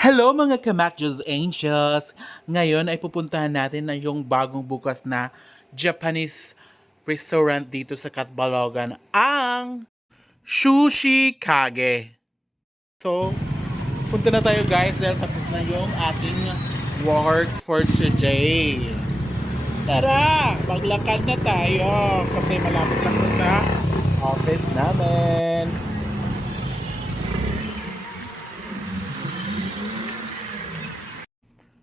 Hello mga Kamakjos Angels! Ngayon ay pupuntahan natin na yung bagong bukas na Japanese restaurant dito sa Catbalogan, ang Sushi Kage. So, punta na tayo guys dahil tapos na yung aking work for today. Tara! Maglakad na tayo kasi malapit lang sa office namin.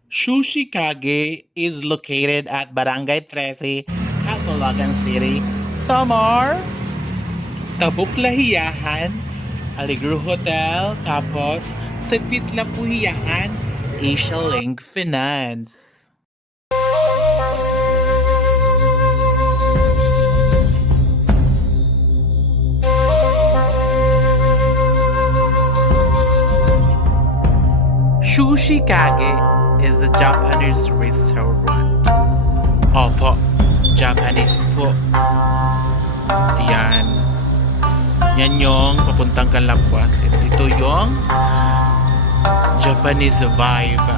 Sushi Kage is located at Barangay 13, Catbalogan City, Samar, Tabuk Lahiyahan, Aligro Hotel, tapos sa Pitla Puhiyahan, Asia Link Finance. Sushi Kage is a Japanese restaurant. Opo, Japanese po. Ayan. Yan yung papuntang Kalapwas. At ito yung Japanese vibe.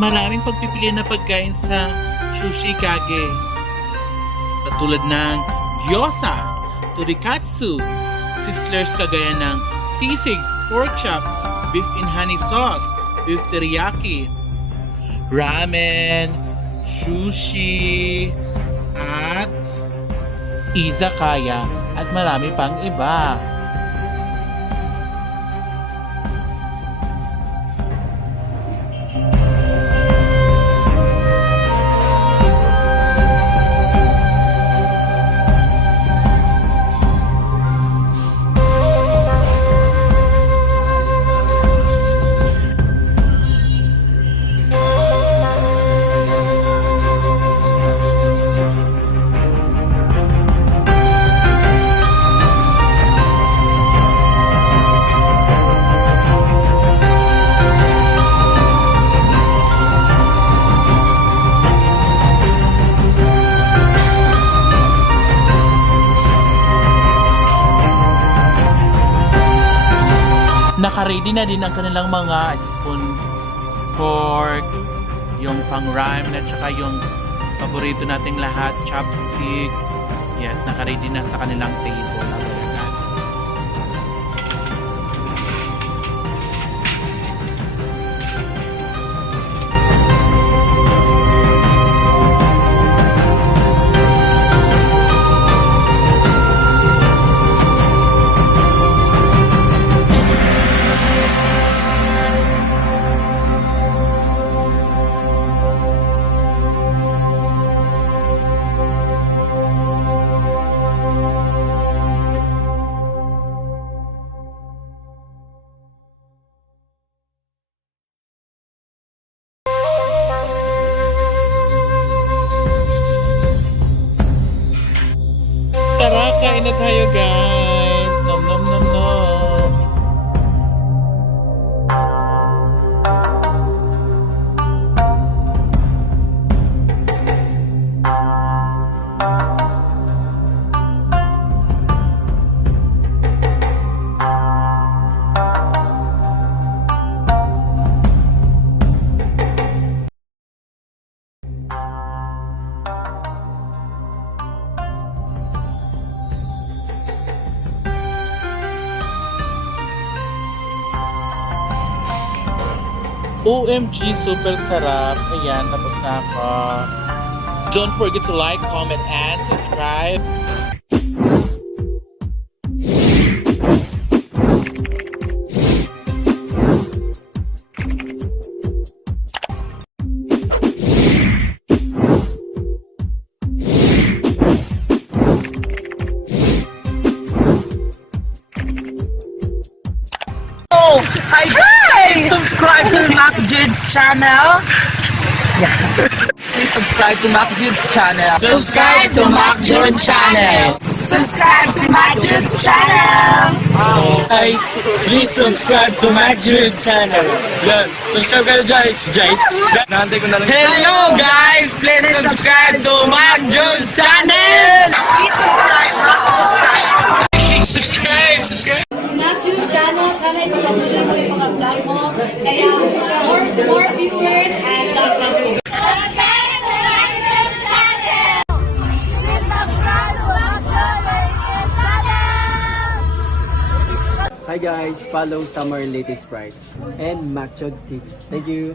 Maraming pagpipilian na pagkain sa Sushi Kage. Katulad ng gyoza, torikatsu, sizzlers kagaya ng sisig, pork chop, beef in honey sauce, beef teriyaki, ramen, sushi, at izakaya, at marami pang iba. Naka-ready na din ang kanilang mga spoon pork, yung pang ramen at saka yung paborito nating lahat, chopstick. Yes, naka-ready na sa kanilang table. Agad-agad. Tara, kain na tayo guys! Nom nom nom nom! OMG, super sarap. Ayan, tapos na ako. Don't forget to like, comment, and subscribe. Hi guys! Subscribe to MacJude's channel. Yeah. Please subscribe to MacJude's channel. Subscribe to MacJude channel. Subscribe to MacJude's channel. Guys, please subscribe to Mac Jude channel. Yan, subscribe kayo guys. Nahantay ko na lang. Hello guys, please subscribe to Mac Jude channel. Subscribe. Nag-choose channel, sana ipapatuloy mo yung mga vlog mo. Kaya, more viewers and God bless you. Hi guys, follow Summer Latest Sprite and Macchod TV. Thank you.